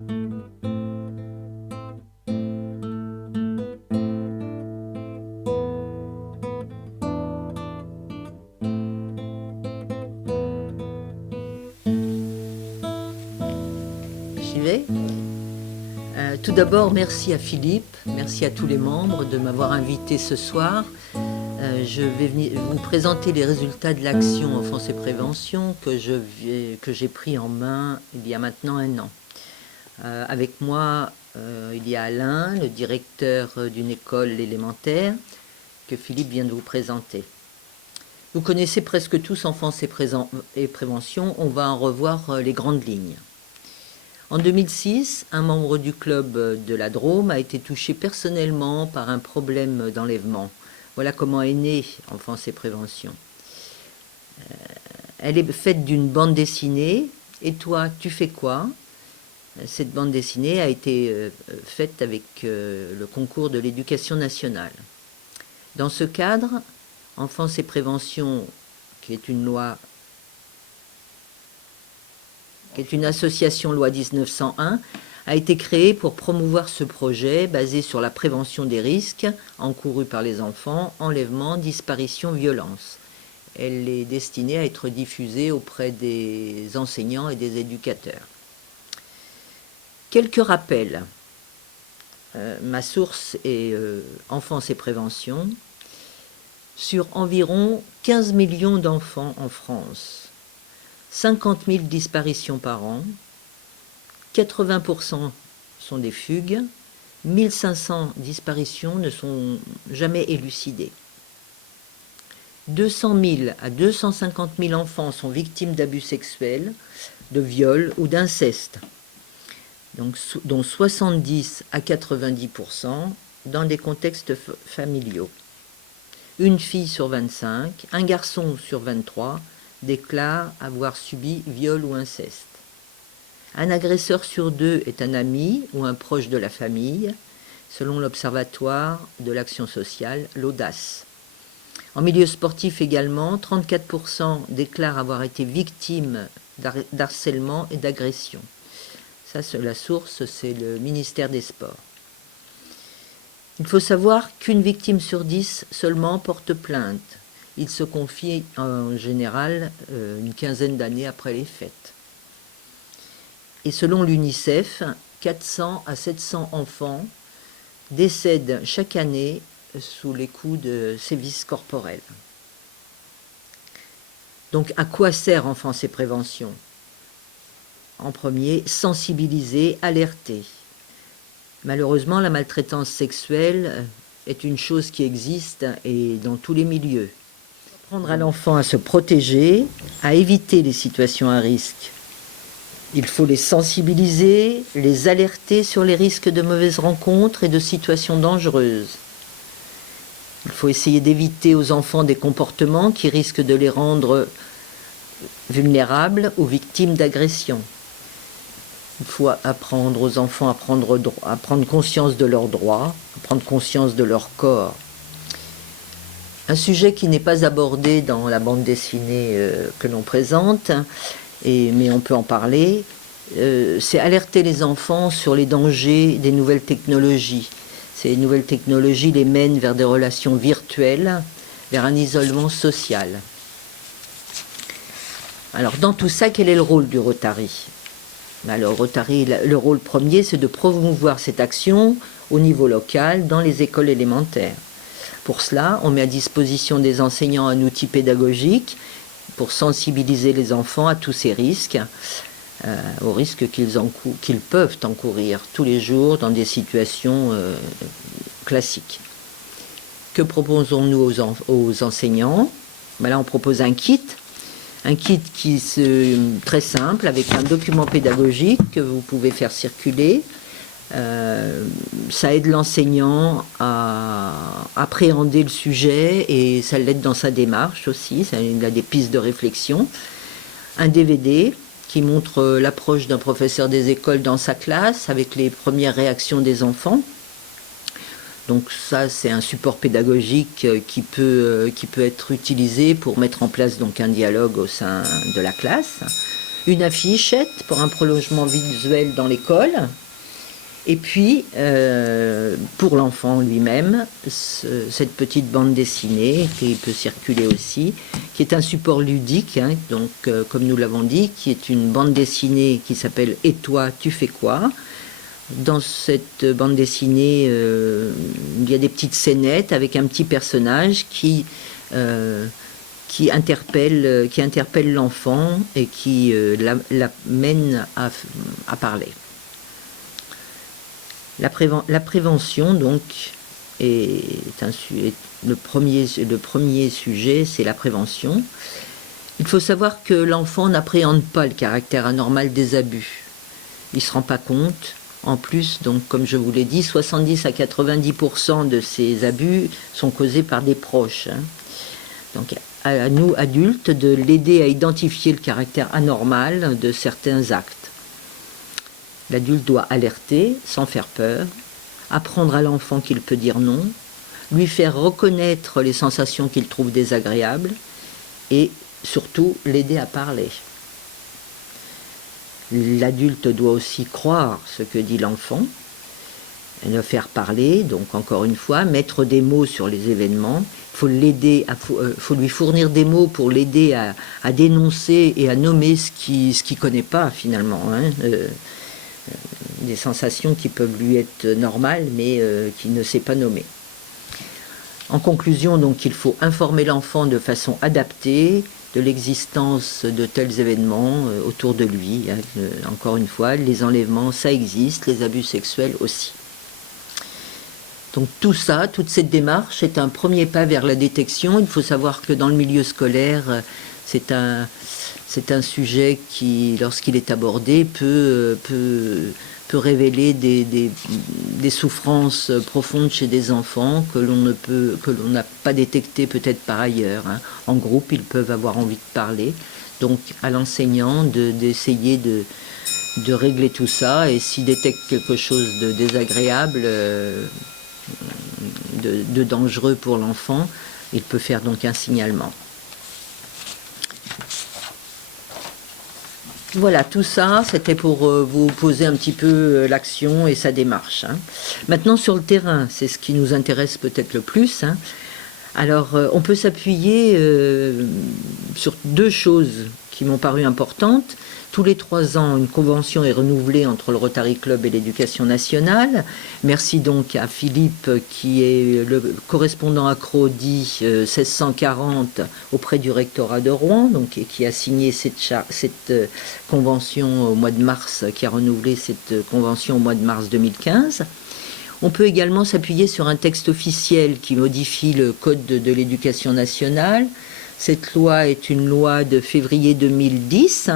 J'y vais. Tout d'abord, merci à Philippe, merci à tous les membres de m'avoir invité ce soir. Je vais vous présenter les résultats de l'action Enfance et Prévention que j'ai pris en main il y a maintenant 1 an. Avec moi, il y a Alain, le directeur d'une école élémentaire, que Philippe vient de vous présenter. Vous connaissez presque tous Enfance et Prévention, on va en revoir les grandes lignes. En 2006, un membre du club de la Drôme a été touché personnellement par un problème d'enlèvement. Voilà comment est née Enfance et Prévention. Elle est faite d'une bande dessinée. Et toi, tu fais quoi? Cette bande dessinée a été faite avec le concours de l'Éducation nationale. Dans ce cadre, Enfance et Prévention, qui est une loi, qui est une association loi 1901, a été créée pour promouvoir ce projet basé sur la prévention des risques encourus par les enfants, enlèvement, disparition, violence. Elle est destinée à être diffusée auprès des enseignants et des éducateurs. Quelques rappels. Ma source est Enfance et Prévention. Sur environ 15 millions d'enfants en France, 50 000 disparitions par an, 80% sont des fugues, 1500 disparitions ne sont jamais élucidées. 200 000 à 250 000 enfants sont victimes d'abus sexuels, de viols ou d'inceste, dont 70 à 90% dans des contextes familiaux. Une fille sur 25, un garçon sur 23 déclare avoir subi viol ou inceste. Un agresseur sur 2 est un ami ou un proche de la famille, selon l'Observatoire de l'action sociale, l'AUDAS. En milieu sportif également, 34% déclarent avoir été victimes d'harcèlement et d'agression. Ça, la source, c'est le ministère des Sports. Il faut savoir qu'une victime sur 10 seulement porte plainte. Il se confie en général une quinzaine d'années après les faits. Et selon l'UNICEF, 400 à 700 enfants décèdent chaque année sous les coups de sévices corporels. Donc à quoi sert Enfance et Prévention? En premier, sensibiliser, alerter. Malheureusement, la maltraitance sexuelle est une chose qui existe et dans tous les milieux. Apprendre à l'enfant à se protéger, à éviter les situations à risque. Il faut les sensibiliser, les alerter sur les risques de mauvaises rencontres et de situations dangereuses. Il faut essayer d'éviter aux enfants des comportements qui risquent de les rendre vulnérables ou victimes d'agressions. Il faut apprendre aux enfants à prendre conscience de leurs droits, à prendre conscience de leur corps. Un sujet qui n'est pas abordé dans la bande dessinée que l'on présente, mais on peut en parler, c'est alerter les enfants sur les dangers des nouvelles technologies. Ces nouvelles technologies les mènent vers des relations virtuelles, vers un isolement social. Alors dans tout ça, quel est le rôle du Rotary? Alors, Rotary, le rôle premier, c'est de promouvoir cette action au niveau local, dans les écoles élémentaires. Pour cela, on met à disposition des enseignants un outil pédagogique pour sensibiliser les enfants à tous ces risques, aux risques qu'ils peuvent encourir tous les jours dans des situations classiques. Que proposons-nous aux enseignants? Ben là, on propose un kit qui est très simple, avec un document pédagogique que vous pouvez faire circuler. Ça aide l'enseignant à appréhender le sujet et ça l'aide dans sa démarche aussi, il a des pistes de réflexion. Un DVD qui montre l'approche d'un professeur des écoles dans sa classe avec les premières réactions des enfants. Donc ça, c'est un support pédagogique qui peut être utilisé pour mettre en place donc un dialogue au sein de la classe. une affichette pour un prolongement visuel dans l'école. Et puis, pour l'enfant lui-même, cette petite bande dessinée qui peut circuler aussi, qui est un support ludique, hein, donc comme nous l'avons dit, qui est une bande dessinée qui s'appelle « Et toi, tu fais quoi ?» Dans cette bande dessinée, il y a des petites scénettes avec un petit personnage qui interpelle l'enfant et qui l'amène à parler. La prévention, donc, le premier sujet, c'est la prévention. Il faut savoir que l'enfant n'appréhende pas le caractère anormal des abus. Il ne se rend pas compte. En plus, donc, comme je vous l'ai dit, 70 à 90% de ces abus sont causés par des proches. Hein. Donc, à nous, adultes, de l'aider à identifier le caractère anormal de certains actes. L'adulte doit alerter, sans faire peur, apprendre à l'enfant qu'il peut dire non, lui faire reconnaître les sensations qu'il trouve désagréables et surtout l'aider à parler. L'adulte doit aussi croire ce que dit l'enfant, le faire parler, donc encore une fois, mettre des mots sur les événements. Il faut l'aider, faut lui fournir des mots pour l'aider à dénoncer et à nommer ce qu'il ne connaît pas finalement. Hein. Des sensations qui peuvent lui être normales, mais qu'il ne sait pas nommer. En conclusion, donc, il faut informer l'enfant de façon adaptée de l'existence de tels événements autour de lui. Hein. Encore une fois, les enlèvements, ça existe, les abus sexuels aussi. Donc tout ça, toute cette démarche est un premier pas vers la détection. Il faut savoir que dans le milieu scolaire, c'est un sujet qui, lorsqu'il est abordé, peut révéler des souffrances profondes chez des enfants que l'on n'a pas détectées peut-être par ailleurs. Hein. En groupe, ils peuvent avoir envie de parler. Donc à l'enseignant d'essayer de régler tout ça, et s'il détecte quelque chose de désagréable, de dangereux pour l'enfant, il peut faire donc un signalement. Voilà, tout ça, c'était pour vous poser un petit peu l'action et sa démarche. Hein. Maintenant, sur le terrain, c'est ce qui nous intéresse peut-être le plus. Hein. Alors, on peut s'appuyer sur deux choses qui m'ont paru importantes. Tous les 3 ans, une convention est renouvelée entre le Rotary Club et l'Éducation nationale. Merci donc à Philippe, qui est le correspondant à Crody 1640 auprès du rectorat de Rouen, donc, et qui a signé cette convention au mois de mars, qui a renouvelé cette convention au mois de mars 2015. On peut également s'appuyer sur un texte officiel qui modifie le Code de l'Éducation nationale. Cette loi est une loi de février 2010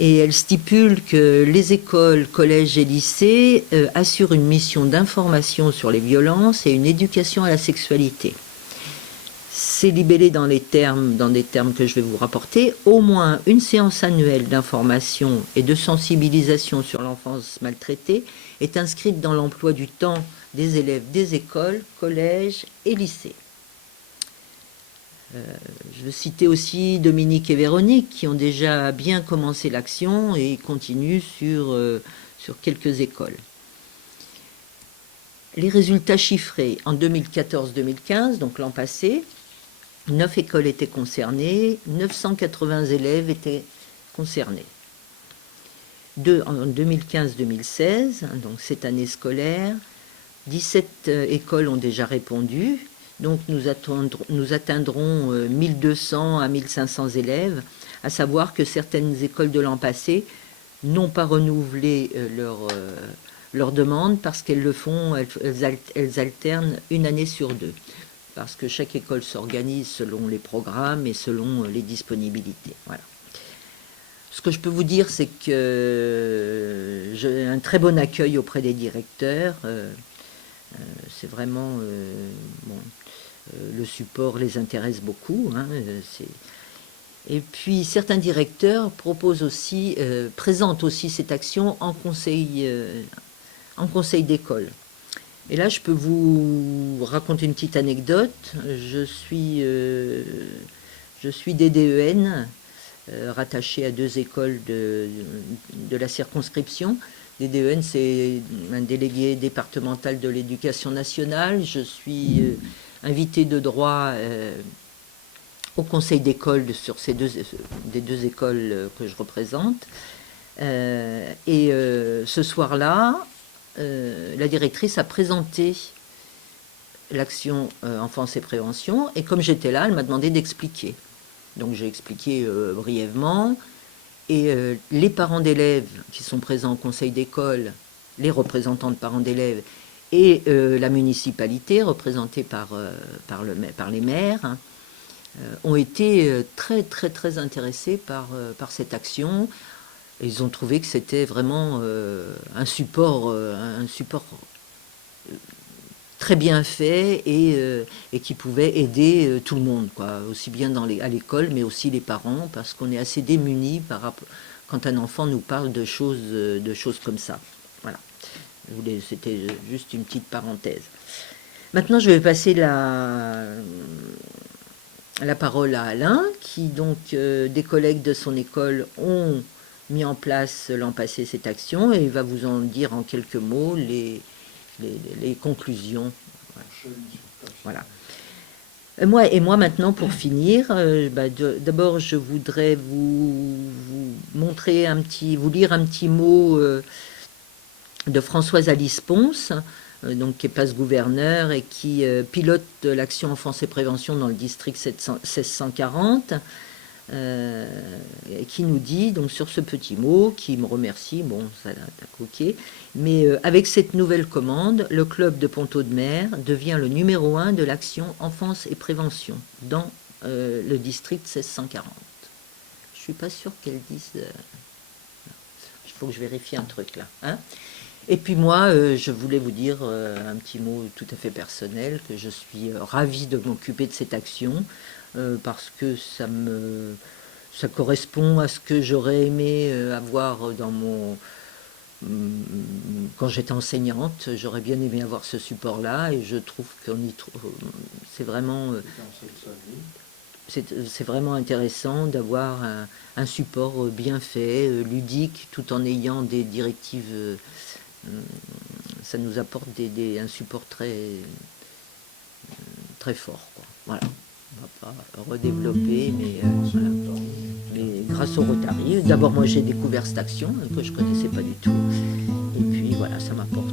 et elle stipule que les écoles, collèges et lycées assurent une mission d'information sur les violences et une éducation à la sexualité. C'est libellé dans des termes que je vais vous rapporter, au moins une séance annuelle d'information et de sensibilisation sur l'enfance maltraitée est inscrite dans l'emploi du temps des élèves des écoles, collèges et lycées. Je veux citer aussi Dominique et Véronique qui ont déjà bien commencé l'action et continuent sur quelques écoles. Les résultats chiffrés en 2014-2015, donc l'an passé, 9 écoles étaient concernées, 980 élèves étaient concernés. En 2015-2016, donc cette année scolaire, 17 écoles ont déjà répondu. Donc nous atteindrons 1200 à 1500 élèves, à savoir que certaines écoles de l'an passé n'ont pas renouvelé leur demande parce qu'elles le font, elles alternent une année sur 2, parce que chaque école s'organise selon les programmes et selon les disponibilités. Voilà. Ce que je peux vous dire, c'est que j'ai un très bon accueil auprès des directeurs. C'est vraiment... le support les intéresse beaucoup. Hein, et puis certains directeurs présentent aussi cette action en conseil d'école. Et là, je peux vous raconter une petite anecdote. Je suis DDEN rattaché à 2 écoles de la circonscription. Les DEN, c'est un délégué départemental de l'éducation nationale. Je suis invité de droit au conseil d'école sur des 2 écoles que je représente. Ce soir-là, la directrice a présenté l'action enfance et prévention, et comme j'étais là, elle m'a demandé d'expliquer. Donc j'ai expliqué brièvement, et les parents d'élèves qui sont présents au conseil d'école, les représentants de parents d'élèves, et la municipalité, représentée par les maires, hein, ont été très très très intéressés par cette action. Ils ont trouvé que c'était vraiment un support très bien fait et qui pouvait aider tout le monde, quoi, aussi bien à l'école, mais aussi les parents, parce qu'on est assez démunis quand un enfant nous parle de choses comme ça. Voilà. C'était juste une petite parenthèse. Maintenant, je vais passer la parole à Alain, qui donc, des collègues de son école ont mis en place l'an passé cette action, et il va vous en dire en quelques mots les conclusions. Voilà. Moi maintenant, pour finir, d'abord je voudrais vous lire un petit mot de Françoise Alice Ponce, donc qui est place-gouverneur et qui pilote l'action enfance et prévention dans le district 1640. Qui nous dit, donc sur ce petit mot, qui me remercie, bon, ça t'a coqué, mais avec cette nouvelle commande, le club de Ponteau-de-Mer devient le numéro 1 de l'action enfance et prévention dans le district 1640. Je suis pas sûre qu'elle dise... Il faut que je vérifie un truc là. Hein. Et puis moi, je voulais vous dire un petit mot tout à fait personnel, que je suis ravie de m'occuper de cette action, parce que ça correspond à ce que j'aurais aimé avoir quand j'étais enseignante. J'aurais bien aimé avoir ce support-là, et je trouve c'est vraiment c'est vraiment intéressant d'avoir un support bien fait, ludique, tout en ayant des directives. Ça nous apporte un support très très fort, quoi. Voilà. On va pas redévelopper, mais voilà. Mais grâce au Rotary, d'abord moi j'ai découvert cette action que je connaissais pas du tout, et puis voilà, ça m'apporte